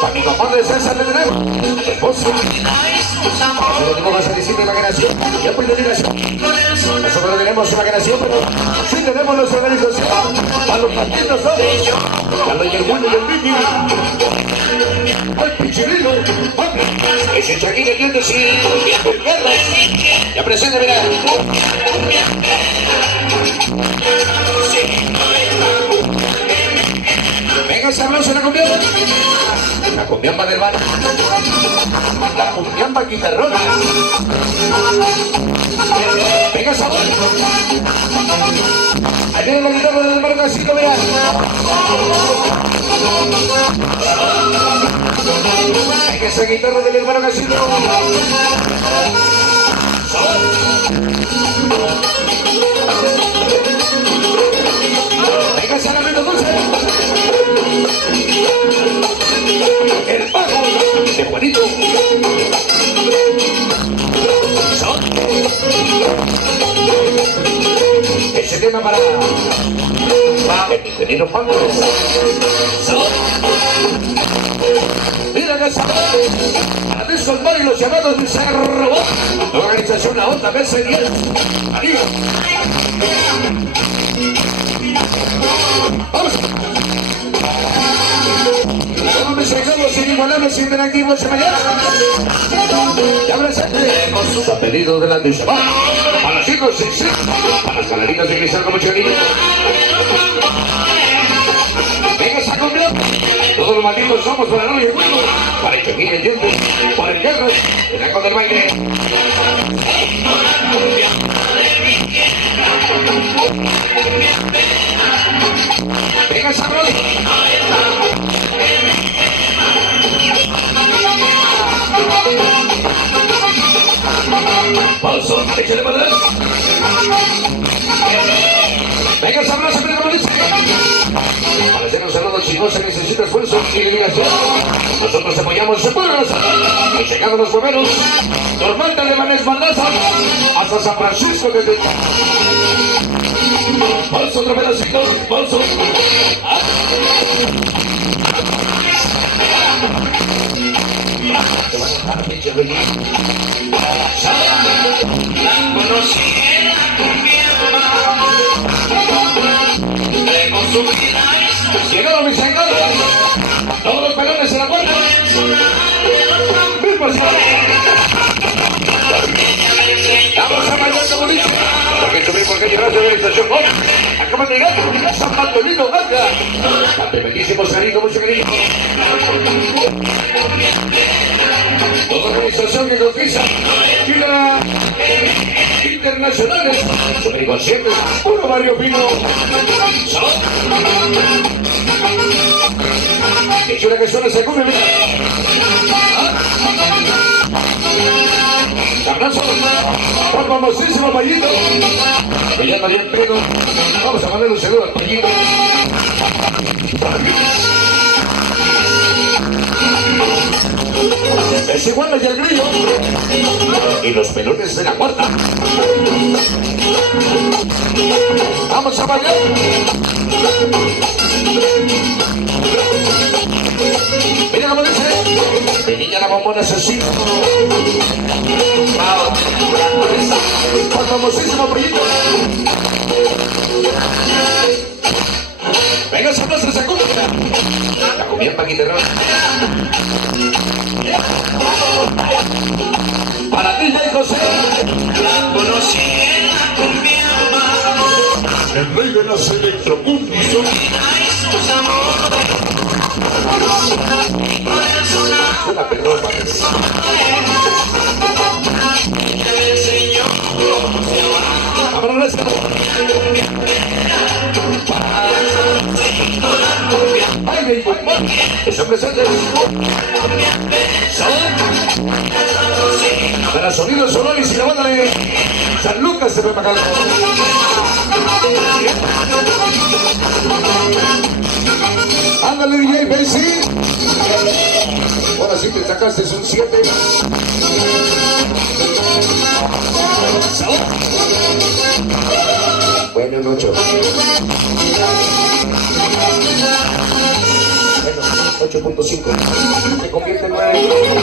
Para mi papá de César de nuevo. Esposo. Nosotros tenemos esa disciplina de imaginación. Ya pues delegación. Nosotros no tenemos imaginación, pero sí tenemos nuestra organización. A los partidos somos. A los Yerbuno y el Vicky. Al Pichirilo. Ese Chaquín entiende si. Ya presente, mira. Venga, sabroso la cumbiamba. La cumbiamba del bar. La cumbiamba guitarrona. Venga, sabor. Ahí viene la guitarra del bar Casito, mira. Venga, esa guitarra del hermano Casito. Venga, esa caramelo dulce. El bajo de Juanito. Ese tema para el ingeniero Paco. Mira que sabor. A descolmar y los llamados de Cerro. La organización La Onda BC10. María. Vamos. Vamos a dejarlos inigualables, interactivos de mañana. Ya presente con sus apellidos de la Dushabá. A los hijos, sí. A las bailarinas de cristal como Cholillo. Venga, esa cumbia. Todos los malditos somos para el juego. Para el Choquín, el diente. Para el guerra. El arco del baile. Venga, esa rola. Paso, échale para atrás. Venga, sabroso, mira cómo dice. Para hacer un saludo chino se necesita esfuerzo y dedicación. Nosotros apoyamos su pueblo. Y llegando los bomberos, tormenta de Manes Maldaza, hasta San Francisco de Paso, otro pedacito, paso. Te van a dejar, pinche rey. La conocí en la cumbiamba. Tengo su vida y su... Llegaron mis señores. Todos los pelones en la puerta. Mismo vamos a bailar como dice. Porque subí porque llegaste de la estación. Acaban de llegar. San Antonino, Ganga. Ante bellísimo Sarito, mucho cariño. Toda organización que conquista Chile internacionales. Su amigo siempre, puro barrio fino. Qué chula que suena ese cubre, mira. Abrazo, por famosísimo Payito. Que ya estaría en pleno. Vamos a mandarle un saludo al Payito. Es igual y el grillo. Y los pelones de la cuarta. Vamos a bailar. Mira cómo dice. Mi niña la bombona asesina. Por famosísimo Payito. Venga, se aplasta esa cumbia. La cumbiamba guitarrona. Para ti, Jay José. La conocí en la cumbiamba. El rey de las electrocumbias. Una pelota. Vámonos. Ay, eso presente. Para sonidos sonoros y la banda de San Lucas se ve para acá. Ándale, DJ Percy. Ahora sí te sacaste un 7. Bueno, un 8. Bueno, 8.5. Se convierte en 9.